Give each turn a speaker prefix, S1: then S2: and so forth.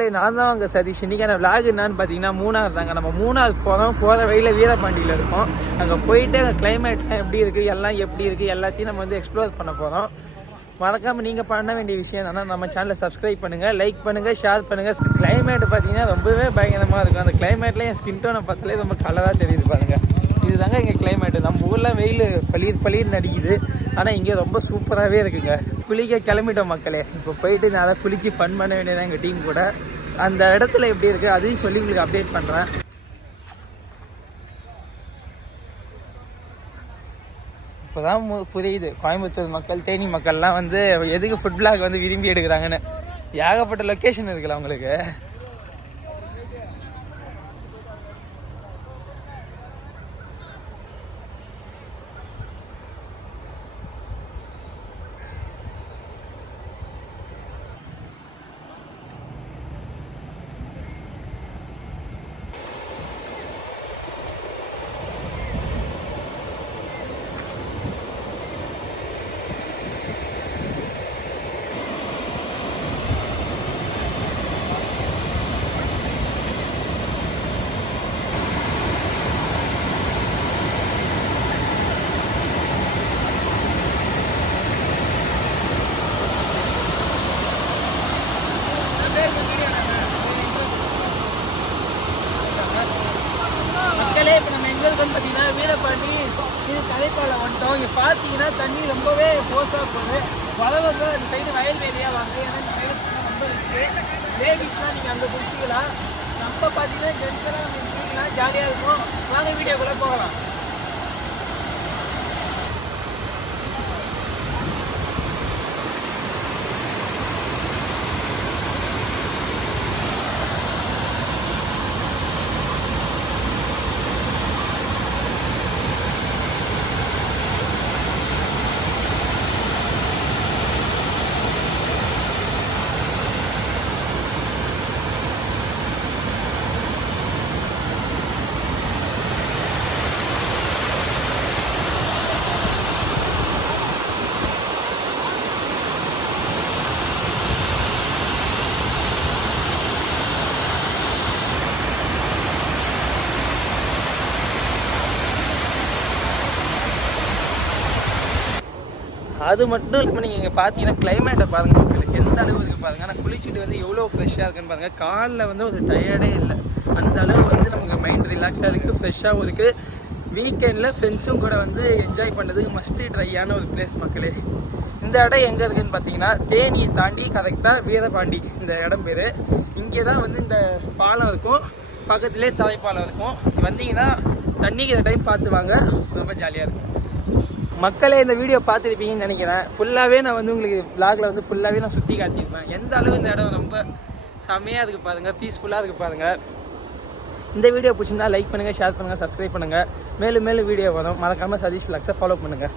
S1: மக்களே நான் தான் அங்கே சதீஷ். இன்னைக்கான விளாக் என்னன்னு பார்த்தீங்கன்னா மூணாவது தாங்க. நம்ம மூணாவது போகிறோம் போகிற வழியில் வீரபாண்டியில் இருக்கோம். அங்கே போயிட்டு அங்கே கிளைமேட்லாம் எப்படி இருக்குது எல்லாம் எப்படி இருக்குது எல்லாத்தையும் நம்ம வந்து எக்ஸ்ப்ளோர் பண்ண போகிறோம் மறக்காமல் நீங்கள் பண்ண வேண்டிய விஷயம் என்னென்னா நம்ம சேனலை சப்ஸ்கிரைப் பண்ணுங்கள் லைக் பண்ணுங்கள் ஷேர் பண்ணுங்கள் கிளைமேட் பார்த்தீங்கன்னா ரொம்பவே பயங்கரமாக இருக்கும். அந்த கிளைமேட்டில் என் ஸ்கின் டோனை பார்த்தாலே ரொம்ப கலராக தெரியுது பாருங்கள் இதுதாங்க இங்கே கிளைமேட்டு நம்ம ஊரில் வெயில் பளிர் பளிர் நடிக்குது ஆனால் இங்கே ரொம்ப சூப்பராகவே இருக்குங்க. குளிக்க கிளம்பிட்டோம் மக்களே. இப்போ போயிட்டு நான் அதை குளித்து ஃபன் பண்ண வேண்டியதான் எங்கள் டீம் கூட. அந்த இடத்துல எப்படி இருக்குது அதையும் சொல்லி உங்களுக்கு அப்டேட் பண்ணுறேன் இப்போதான் மு- புரியுது. கோயம்புத்தூர் மக்கள் தேனி மக்கள்லாம் வந்து எதுக்கு ஃபுட் பிளாக் வந்து விரும்பி எடுக்கிறாங்கன்னு. ஏகப்பட்ட லொக்கேஷன் இருக்குல்ல அவங்களுக்கு மக்களே பார்த்தீங்கன்னா வீரப்பாண்டி இது கதைப்பாளம் வந்துட்டோம். இங்கே பார்த்தீங்கன்னா தண்ணி ரொம்பவே ஃபோர்ஸாக போகுது. வரவங்க அந்த சைடு வயல்வெளியாக வாங்க. ஏன்னா இந்த சைடு ரொம்ப இருக்குது லேடிஸ்லாம் நீங்கள் அங்கே குடிச்சிக்கலாம் நம்ம பார்த்தீங்கன்னா ஜென்ஸ்லாம் நம்ம குடிக்கலாம் ஜாலியாக இருக்கும். வாங்க வீடியோக்குள்ளே போகலாம். அது மட்டும் இல்லாமல் நீங்கள் இங்கே பார்த்தீங்கன்னா கிளைமேட்டை பாருங்கள் உங்களுக்கு எந்த அளவு இருக்குது பாருங்கள் ஆனால் குளிச்சுட்டு வந்து எவ்வளோ ஃப்ரெஷ்ஷாக இருக்குன்னு பாருங்கள் காலில் வந்து ஒரு டயர்டே இல்லை. அந்த அளவு வந்து நமக்கு மைண்ட் ரிலாக்ஸாக இருக்குது ஃப்ரெஷ்ஷாகவும் இருக்குது வீக்கெண்டில் ஃப்ரெண்ட்ஸும் கூட வந்து என்ஜாய் பண்ணுறதுக்கு மஸ்ட் ட்ரையான ஒரு பிளேஸ் மக்களே. இந்த இடம் எங்கே இருக்குதுன்னு பார்த்தீங்கன்னா தேனியை தாண்டி கரெக்டாக வீரபாண்டி இந்த இடம் பேர். இங்கே தான் வந்து இந்த பாலம் இருக்கும். பக்கத்துலேயே தலைப்பாலம் இருக்கும். வந்தீங்கன்னா தண்ணிக்கு இந்த டைம் பார்த்து வாங்க. ரொம்ப ஜாலியாக இருக்கும். மக்களே இந்த வீடியோ பார்த்துருப்பீங்கன்னு நினைக்கிறேன். ஃபுல்லாகவே நான் வந்து உங்களுக்கு vlogல வந்து ஃபுல்லாகவே நான் சுற்றி காட்டியிருப்பேன். எந்த அளவு இந்த இடம் ரொம்ப செமையாக இருக்குது பாருங்கள் பீஸ்ஃபுல்லாக இருக்குது பாருங்கள் இந்த வீடியோ பிடிச்சிருந்தா லைக் பண்ணுங்கள் ஷேர் பண்ணுங்கள் சப்ஸ்கிரைப் பண்ணுங்கள் மேலும் மேலும் வீடியோ வரும். மறக்காமல் சதீஷ் ஃபிளாக்ஸை ஃபாலோ பண்ணுங்கள்